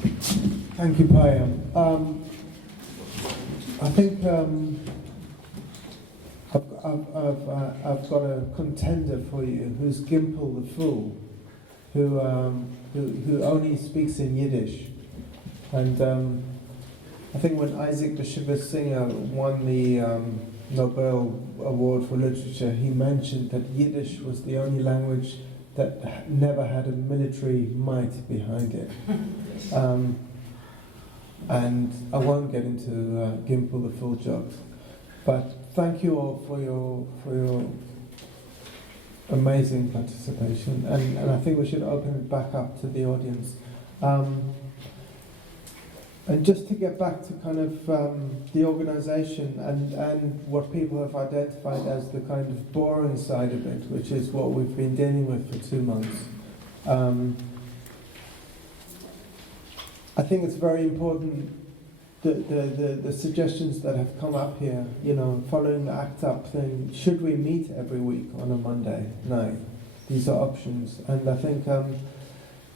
Thank you, Payam. I think I've got a contender for you, who's Gimple the Fool, who only speaks in Yiddish. And I think when Isaac Bashevis Singer won the Nobel Award for Literature, he mentioned that Yiddish was the only language that never had a military might behind it. And I won't get into Gimple the Fool jokes, but thank you all for your amazing participation, and I think we should open it back up to the audience. And just to get back to kind of the organisation and what people have identified as the kind of boring side of it, which is what we've been dealing with for 2 months. I think it's very important the suggestions that have come up here, you know, following the ACT UP thing. Should we meet every week on a Monday night? These are options. And I think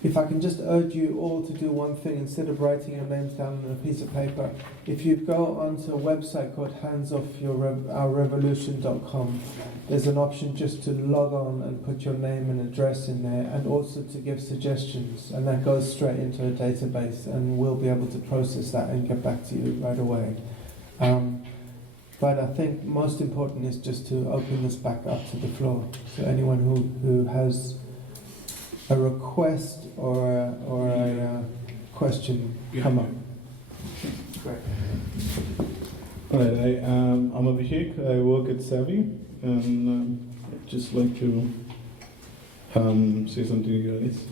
if I can just urge you all to do one thing, instead of writing your names down on a piece of paper, if you go onto a website called handsoffyourrevolution.com, there's an option just to log on and put your name and address in there, and also to give suggestions, and that goes straight into a database, and we'll be able to process that and get back to you right away. But I think most important is just to open this back up to the floor. So anyone who has a request or a question, come up. Great. All right, I'm Abhishek. I work at Savvy, and I'd just like to say something to you guys.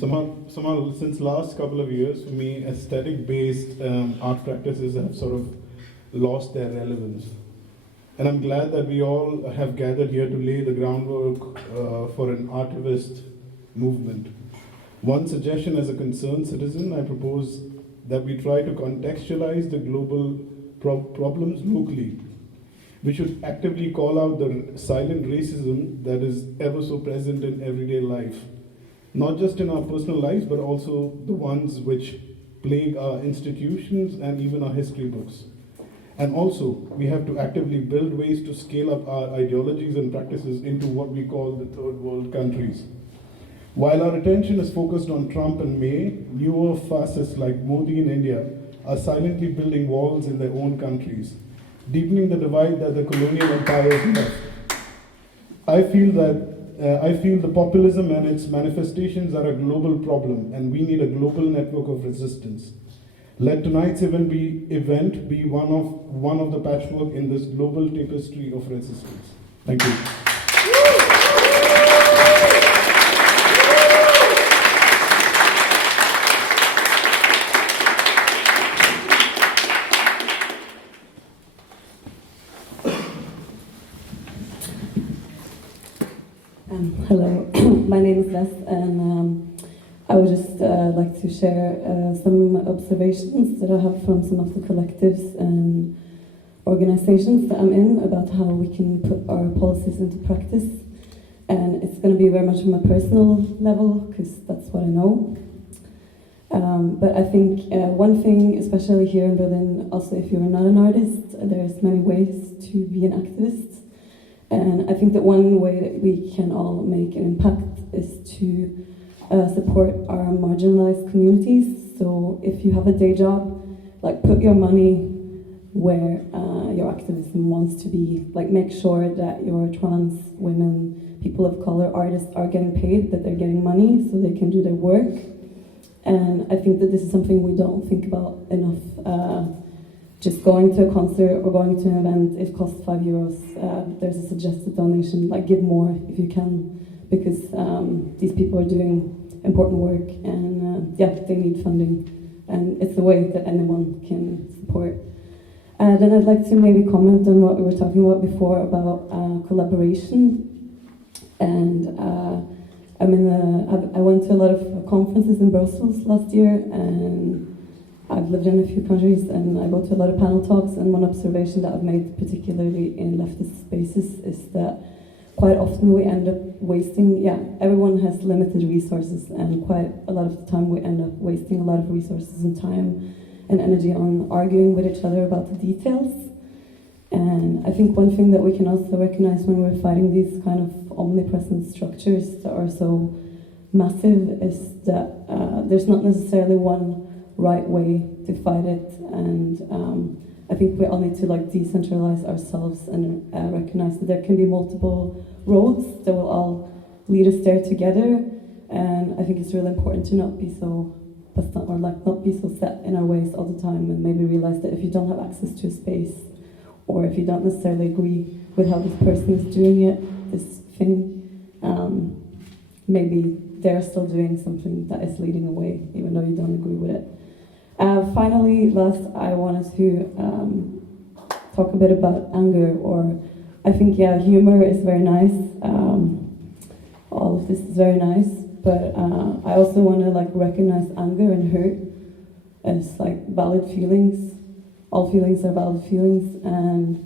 Somehow, since last couple of years, for me, aesthetic-based art practices have sort of lost their relevance. And I'm glad that we all have gathered here to lay the groundwork for an artivist movement. One suggestion as a concerned citizen, I propose that we try to contextualize the global problems locally. We should actively call out the silent racism that is ever so present in everyday life, not just in our personal lives, but also the ones which plague our institutions and even our history books. And also, we have to actively build ways to scale up our ideologies and practices into what we call the third world countries. While our attention is focused on Trump and May, newer fascists like Modi in India are silently building walls in their own countries, deepening the divide that the colonial empires left. I feel the populism and its manifestations are a global problem, and we need a global network of resistance. Let tonight's event be one of the patchwork in this global tapestry of resistance. Thank you. Hello, my name is Les, and I would just like to share some observations that I have from some of the collectives and organizations that I'm in about how we can put our policies into practice. And it's going to be very much from a personal level, because that's what I know. But I think one thing, especially here in Berlin, also if you're not an artist, there's many ways to be an activist. And I think that one way that we can all make an impact is to support our marginalized communities. So if you have a day job, like put your money where your activism wants to be. Like make sure that your trans women, people of color, artists are getting paid, that they're getting money so they can do their work. And I think that this is something we don't think about enough. Just going to a concert or going to an event, it costs €5. There's a suggested donation, like give more if you can, because these people are doing important work, and they need funding, and it's a way that anyone can support. Then I'd like to maybe comment on what we were talking about before about collaboration. And I went to a lot of conferences in Brussels last year, and I've lived in a few countries, and I go to a lot of panel talks, and one observation that I've made, particularly in leftist spaces, is that quite often we end up wasting, everyone has limited resources, and quite a lot of the time we end up wasting a lot of resources and time and energy on arguing with each other about the details. And I think one thing that we can also recognize when we're fighting these kind of omnipresent structures that are so massive is that there's not necessarily one right way to fight it, and I think we all need to decentralize ourselves and recognize that there can be multiple roads that will all lead us there together. And I think it's really important to not be so not be so set in our ways all the time, and maybe realize that if you don't have access to a space, or if you don't necessarily agree with how this person is doing it, this thing, maybe they're still doing something that is leading away, even though you don't agree with it. Finally, last, I wanted to talk a bit about anger, or I think, humor is very nice. All of this is very nice, but I also want to recognize anger and hurt as valid feelings. All feelings are valid feelings, and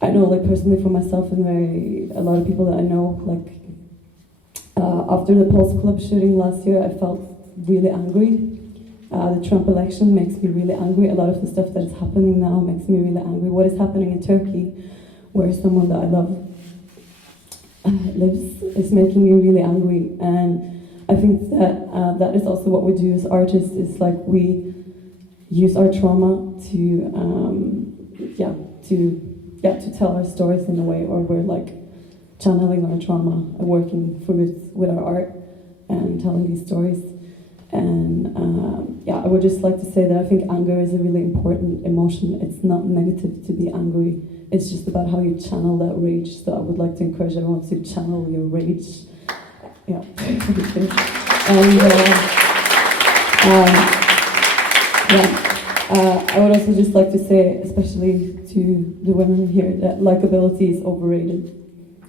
I know, personally for myself and a lot of people that I know, after the Pulse Club shooting last year, I felt really angry. The Trump election makes me really angry. A lot of the stuff that is happening now makes me really angry. What is happening in Turkey, where someone that I love lives, is making me really angry. And I think that that is also what we do as artists, is we use our trauma to tell our stories in a way, or we're channeling our trauma and working through it with our art and telling these stories. And I would just like to say that I think anger is a really important emotion. It's not negative to be angry. It's just about how you channel that rage. So I would like to encourage everyone to channel your rage. Yeah. And I would also just like to say, especially to the women here, that likability is overrated.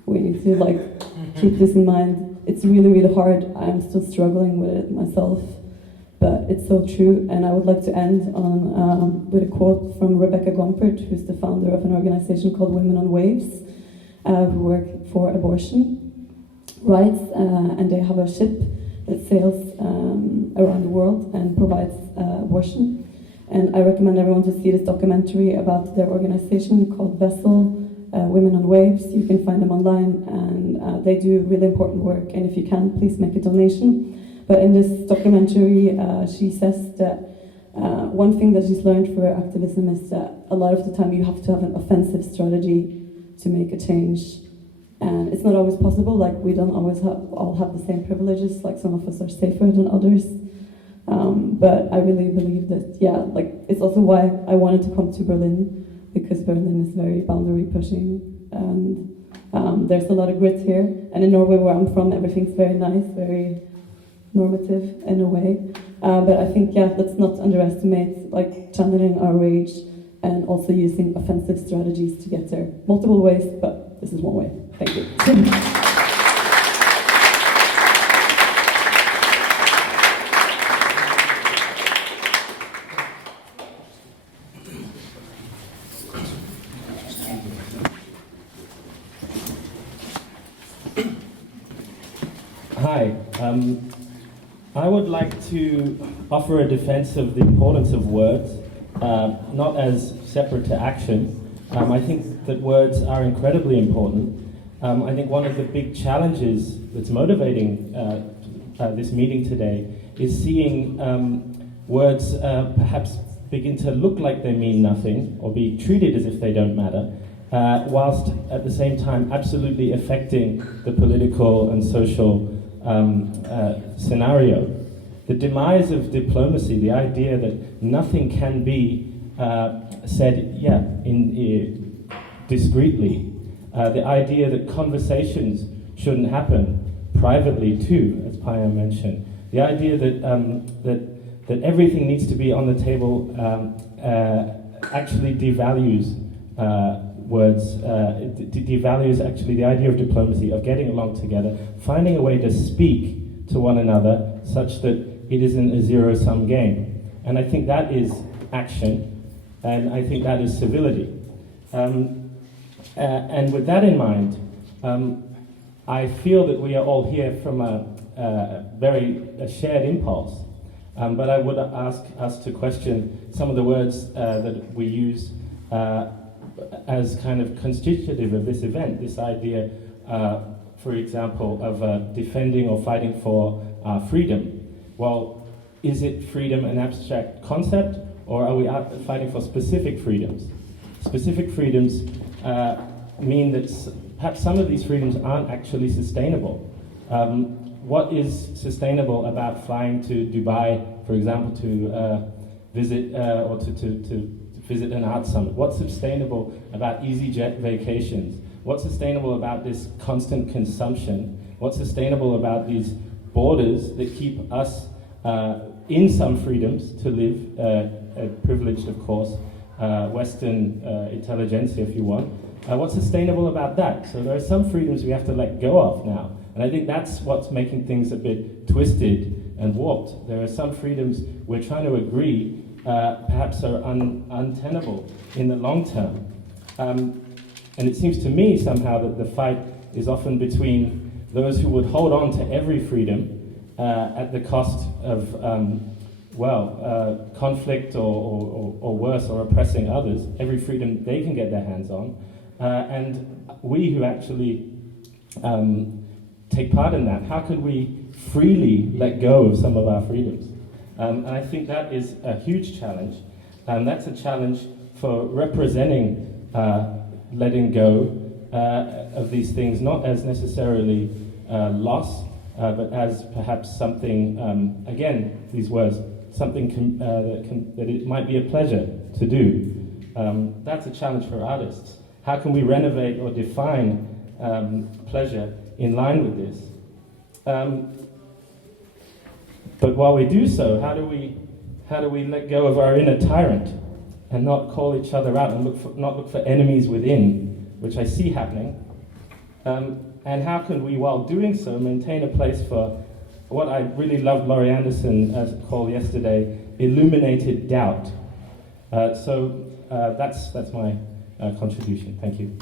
We need to keep this in mind. It's really, really hard. I'm still struggling with it myself, but it's so true. And I would like to end on with a quote from Rebecca Gompert, who's the founder of an organization called Women on Waves, who work for abortion rights, and they have a ship that sails around the world and provides abortion. And I recommend everyone to see this documentary about their organization called Vessel, Women on Waves. You can find them online, and they do really important work, and if you can, please make a donation. But in this documentary, she says that one thing that she's learned for activism is that a lot of the time you have to have an offensive strategy to make a change. And it's not always possible, we don't always all have the same privileges, some of us are safer than others. But I really believe that, it's also why I wanted to come to Berlin, because Berlin is very boundary pushing, and there's a lot of grit here. And in Norway, where I'm from, everything's very nice, very normative in a way. But I think, let's not underestimate channeling our rage and also using offensive strategies to get there. Multiple ways, but this is one way. Thank you. Hi. I would like to offer a defense of the importance of words, not as separate to action. I think that words are incredibly important. I think one of the big challenges that's motivating this meeting today is seeing words perhaps begin to look like they mean nothing or be treated as if they don't matter, whilst at the same time absolutely affecting the political and social scenario. The demise of diplomacy, the idea that nothing can be said, discreetly, the idea that conversations shouldn't happen privately too, as Paya mentioned, the idea that everything needs to be on the table actually devalues words, devalues actually the idea of diplomacy, of getting along together, finding a way to speak to one another such that it isn't a zero-sum game. And I think that is action, and I think that is civility. And with that in mind, I feel that we are all here from a shared impulse, but I would ask us to question some of the words that we use as kind of constitutive of this event, this idea, for example, of defending or fighting for freedom. Well, is it freedom an abstract concept, or are we fighting for specific freedoms? Specific freedoms mean that perhaps some of these freedoms aren't actually sustainable. What is sustainable about flying to Dubai, for example, to visit or to visit an art summit? What's sustainable about EasyJet vacations? What's sustainable about this constant consumption? What's sustainable about these borders that keep us in some freedoms to live, privileged, of course, Western intelligentsia, if you want. What's sustainable about that? So there are some freedoms we have to let go of now. And I think that's what's making things a bit twisted and warped. There are some freedoms we're trying to agree perhaps are untenable in the long term. And it seems to me somehow that the fight is often between those who would hold on to every freedom at the cost of, conflict or worse, or oppressing others, every freedom they can get their hands on, and we who actually take part in that, how could we freely let go of some of our freedoms? And I think that is a huge challenge. That's a challenge for representing letting go of these things, not as necessarily loss, but as perhaps something, again, these words, something that it might be a pleasure to do. That's a challenge for artists. How can we renovate or define pleasure in line with this? But while we do so, how do we let go of our inner tyrant and not call each other out and not look for enemies within, which I see happening? And how can we, while doing so, maintain a place for what I really loved Laurie Anderson called yesterday, illuminated doubt? So that's my contribution. Thank you.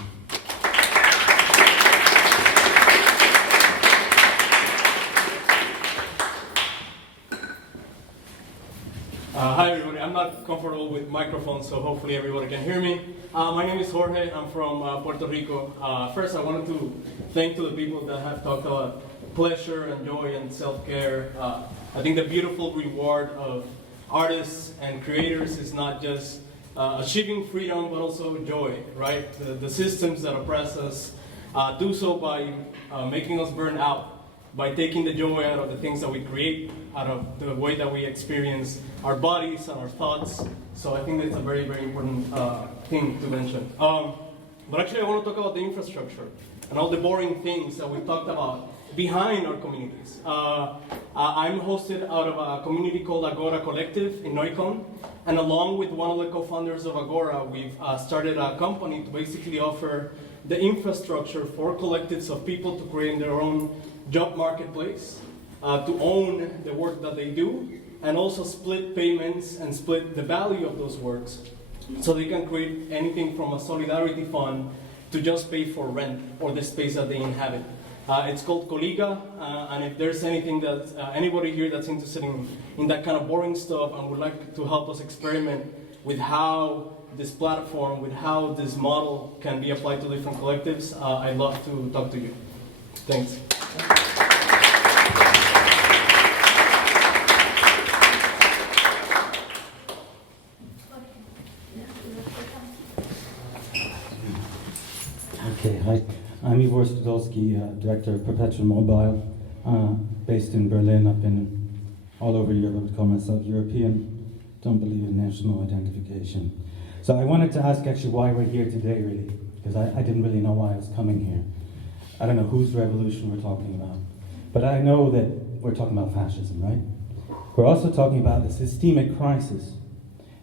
Hi everybody, I'm not comfortable with microphones, so hopefully everybody can hear me. My name is Jorge, I'm from Puerto Rico. First I wanted to thank to the people that have talked about pleasure and joy and self-care. I think the beautiful reward of artists and creators is not just achieving freedom, but also joy, right? The systems that oppress us do so by making us burn out, by taking the joy out of the things that we create, out of the way that we experience our bodies and our thoughts. So I think that's a very, very important thing to mention. But actually I want to talk about the infrastructure and all the boring things that we talked about behind our communities. I'm hosted out of a community called Agora Collective in Neukölln, and along with one of the co-founders of Agora, we've started a company to basically offer the infrastructure for collectives of people to create their own job marketplace, to own the work that they do, and also split payments and split the value of those works, so they can create anything from a solidarity fund to just pay for rent or the space that they inhabit. It's called Coliga, and if there's anything that anybody here that's interested in that kind of boring stuff and would like to help us experiment with how this platform, with how this model can be applied to different collectives, I'd love to talk to you. Thanks. Okay, hi. I'm Ivor Studolski, Director of Perpetual Mobile, based in Berlin. I've been all over Europe. I would call myself European. Don't believe in national identification. So I wanted to ask actually why we're here today, really, because I didn't really know why I was coming here. I don't know whose revolution we're talking about, but I know that we're talking about fascism, right? We're also talking about a systemic crisis,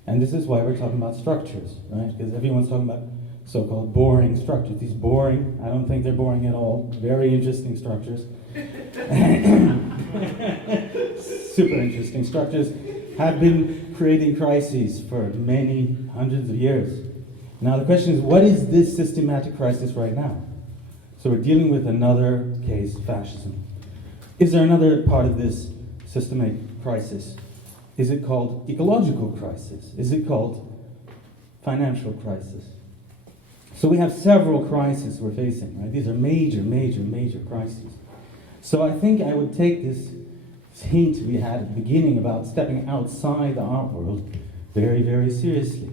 and this is why we're talking about structures, right? Because everyone's talking about so-called boring structures. These boring, I don't think they're boring at all, very interesting structures. Super interesting structures have been creating crises for many hundreds of years. Now the question is, what is this systematic crisis right now? So we're dealing with another case of fascism. Is there another part of this systemic crisis? Is it called ecological crisis? Is it called financial crisis? So we have several crises we're facing, right? These are major, major, major crises. So I think I would take this hint we had at the beginning about stepping outside the art world very, very seriously.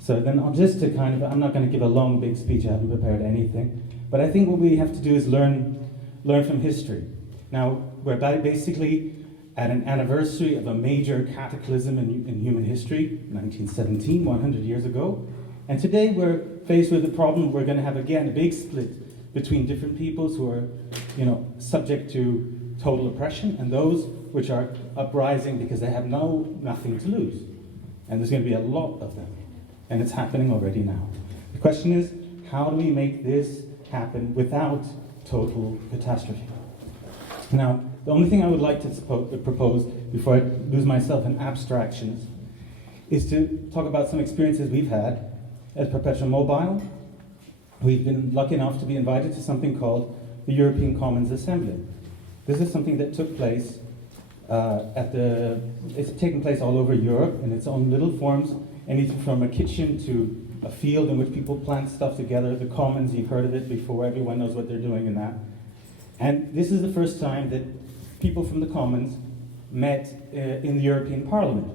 So then I'm just to kind of, I'm not going to give a long, big speech, I haven't prepared anything, but I think what we have to do is learn from history. Now, we're basically at an anniversary of a major cataclysm in human history, 1917, 100 years ago. And today we're faced with the problem we're going to have again a big split between different peoples who are, subject to total oppression and those which are uprising because they have nothing to lose. And there's going to be a lot of them. And it's happening already now. The question is, how do we make this happen without total catastrophe? Now, the only thing I would like to propose, before I lose myself in abstractions, is to talk about some experiences we've had at Perpetual Mobile. We've been lucky enough to be invited to something called the European Commons Assembly. This is something that took place it's taken place all over Europe in its own little forms, anything from a kitchen to a field in which people plant stuff together. The Commons, you've heard of it before, everyone knows what they're doing in that. And this is the first time that people from the Commons met in the European Parliament.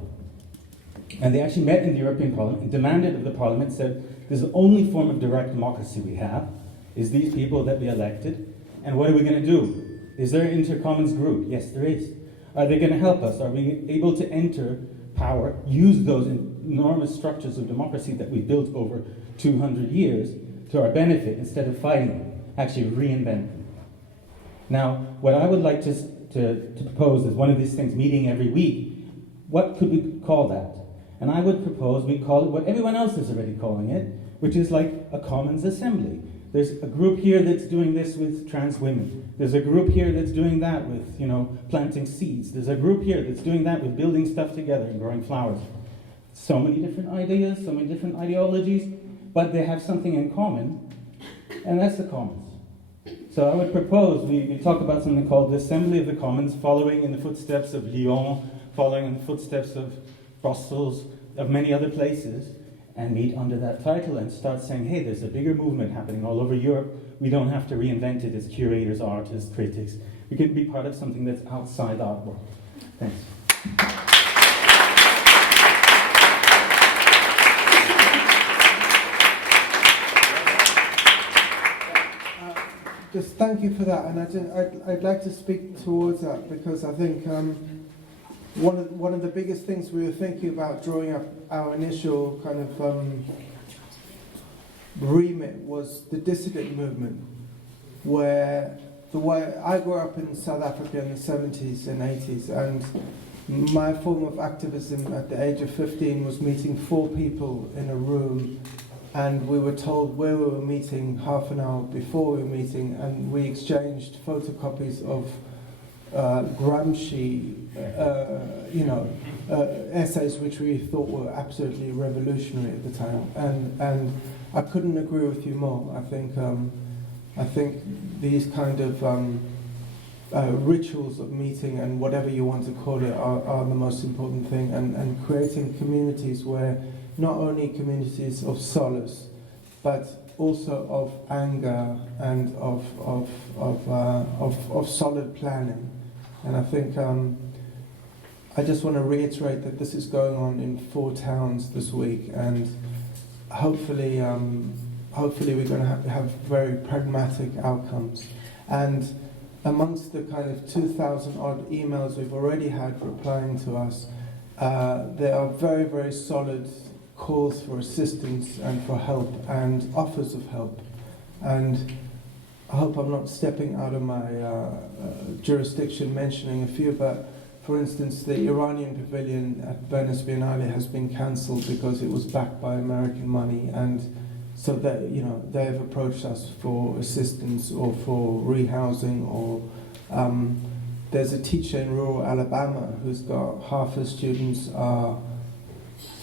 And they actually met in the European Parliament and demanded of the Parliament, said, this is the only form of direct democracy we have, is these people that we elected, and what are we going to do? Is there an intercommons group? Yes, there is. Are they going to help us? Are we able to enter power, use those enormous structures of democracy that we built over 200 years to our benefit instead of fighting them, actually reinvent them? Now, what I would like to propose is one of these things, meeting every week. What could we call that? And I would propose we call it what everyone else is already calling it, which is like a commons assembly. There's a group here that's doing this with trans women. There's a group here that's doing that with, planting seeds. There's a group here that's doing that with building stuff together and growing flowers. So many different ideas, so many different ideologies, but they have something in common, and that's the commons. So I would propose we talk about something called the Assembly of the Commons, following in the footsteps of Lyon, following in the footsteps of Brussels, of many other places, and meet under that title and start saying, hey, there's a bigger movement happening all over Europe. We don't have to reinvent it as curators, artists, critics. We can be part of something that's outside the art world. Thanks. Just thank you for that, and I'd like to speak towards that because I think one of the biggest things we were thinking about drawing up our initial kind of remit was the dissident movement, where the way I grew up in South Africa in the 70s and 80s, and my form of activism at the age of 15 was meeting 4 people in a room, and we were told where we were meeting half an hour before we were meeting, and we exchanged photocopies of Gramsci, essays which we thought were absolutely revolutionary at the time, and I couldn't agree with you more. I think these kind of rituals of meeting and whatever you want to call it are the most important thing, and creating communities where not only communities of solace, but also of anger and of solid planning. And I think I just want to reiterate that this is going on in 4 towns this week, and hopefully we're going to have very pragmatic outcomes. And amongst the kind of 2,000 odd emails we've already had replying to us, there are very, very solid calls for assistance and for help and offers of help. And I hope I'm not stepping out of my jurisdiction mentioning a few, but for instance, the Iranian pavilion at Venice Biennale has been cancelled because it was backed by American money, and so that, they have approached us for assistance or for rehousing, or there's a teacher in rural Alabama who's got half her students are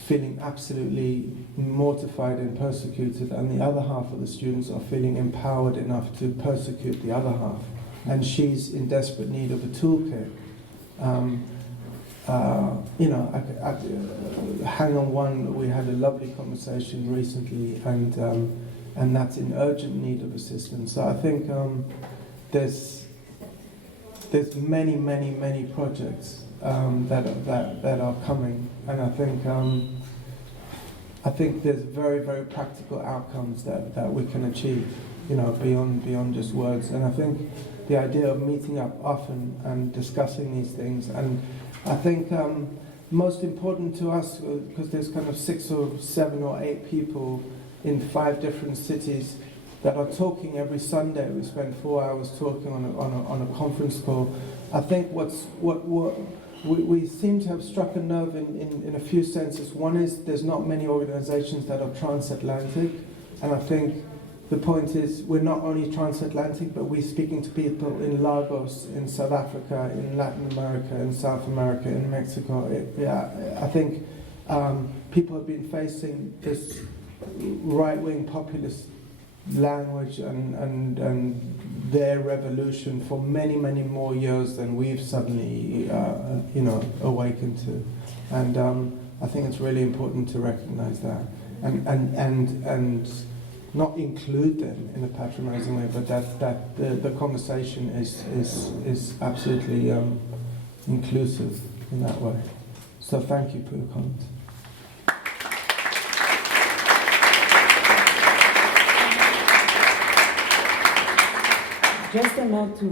feeling absolutely mortified and persecuted, and the other half of the students are feeling empowered enough to persecute the other half. And she's in desperate need of a toolkit. Hang on One, we had a lovely conversation recently, and that's in urgent need of assistance. So I think there's many projects that are coming, and I think there's very practical outcomes that we can achieve, beyond just words. And I think the idea of meeting up often and discussing these things, and I think most important to us, because there's kind of 6 or 7 or 8 people in 5 different cities that are talking every Sunday. We spend 4 hours talking on a conference call. I think what we seem to have struck a nerve in a few senses. One is there's not many organizations that are transatlantic, and I think the point is we're not only transatlantic, but we're speaking to people in Lagos, in South Africa, in Latin America, in South America, in Mexico. I think people have been facing this right-wing populist language and their revolution for many more years than we've suddenly awakened to, and I think it's really important to recognize that and not include them in a patronizing way, but that the conversation is absolutely inclusive in that way. So thank you for your comments. Just a note to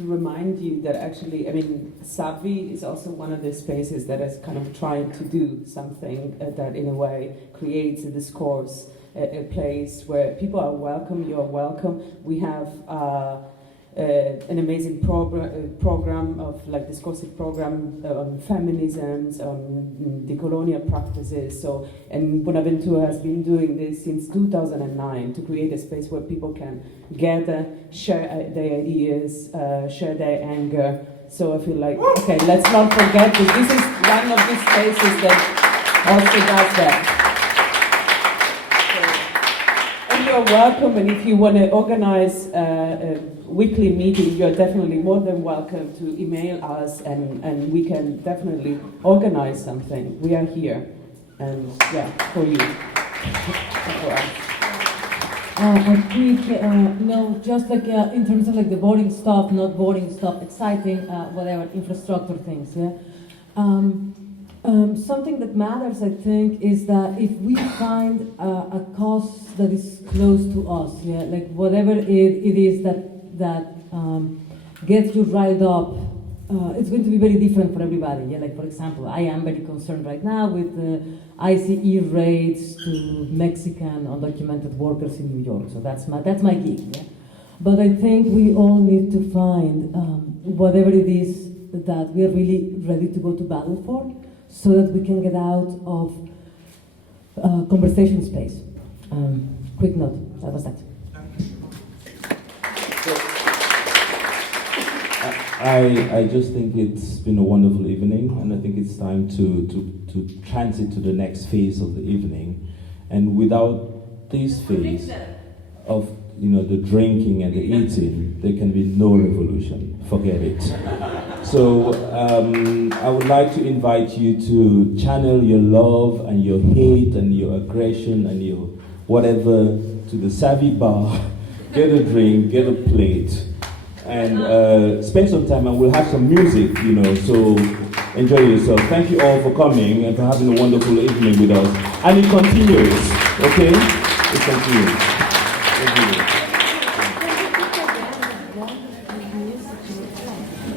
remind you that actually, Savi is also one of the spaces that is kind of trying to do something that in a way creates a discourse, a place where people are welcome, you're welcome. We have an amazing program of discursive program on feminisms, on decolonial practices. So, and Bonaventura has been doing this since 2009 to create a space where people can gather, share their ideas, share their anger. So I feel like, okay, let's not forget that this is one of the spaces that also does that. So, and you're welcome, and if you want to organize a weekly meeting, you're definitely more than welcome to email us, and we can definitely organize something. We are here, and for you. For us. A quick, just in terms of the boring stuff, not boring stuff, exciting, whatever, infrastructure things, something that matters, I think, is that if we find a cause that is close to us, whatever it is that gets you riled up, it's going to be very different for everybody. For example, I am very concerned right now with the ICE raids to Mexican undocumented workers in New York. So that's my gig. Yeah? But I think we all need to find whatever it is that we are really ready to go to battle for, so that we can get out of conversation space. Quick note. That was that. I just think it's been a wonderful evening, and I think it's time to transit to the next phase of the evening. And without this phase of the drinking and the eating, there can be no revolution. Forget it. So I would like to invite you to channel your love and your hate and your aggression and your whatever to the Savvy Bar. Get a drink, get a plate, and spend some time, and we'll have some music, so enjoy yourself. Thank you all for coming and for having a wonderful evening with us. And it continues, okay? It continues.